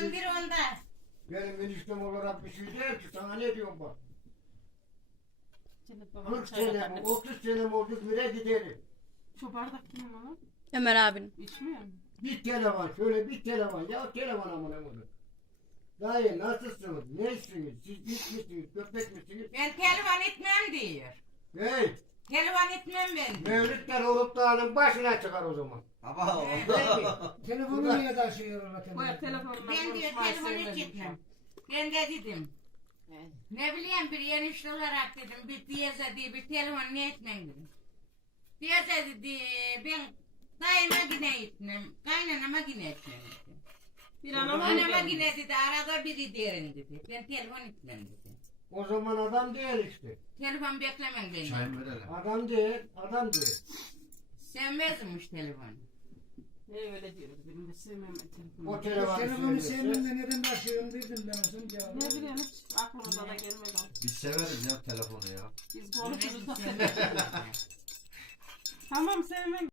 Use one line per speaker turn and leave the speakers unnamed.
Telefonun biri onda.
Benim eniştem olarak bir şey değil ki sana ne diyorum bak. 40 senem, 30 senem oldu bire gidelim.
Şu bardak kimin onu?
Ömer abinin.
İçmiyor mu?
Bir telefon, şöyle bir telefon. Ya telefon amına koyayım. Dayı nasılsınız? Neysiniz? Siz it misiniz? Köpek misiniz?
Ben telefon etmem diyor.
Hey!
Telefon etmem ben diyor.
Mevlütler olup dağının başına çıkar o zaman.
Baba.
Telefonu niye taşıyor
Bu
orada?
telefonla
Ben diyor telefon hiç etmem. Ben de dedim. Ne bileyim bir enişte olarak dedim. Bir diyeze diye bir telefon ne etmem dedim. Diyeze dedi ben dayıma yine etmem. Kaynanama yine etmem dedi.
Bir anama
Anama yine dedi arada biri derin dedi. Ben telefon etmem dedi.
O zaman adam değil işte.
Telefon beklemem beni.
Çay mı verelim?
Adam değil, adam değil.
Sevmezmiş telefonu.
Ne öyle diyoruz benim de sevmem ben
O
telefonu.
telefonu
Telefonu sevmem de neden taşıyorsun dedim ben olsun cevabı.
Ne bileyim hiç aklımıza da gelmedi o.
Biz severiz ya telefonu ya.
Biz konuşuruz da
Sevmezmiş.
Tamam sevmem.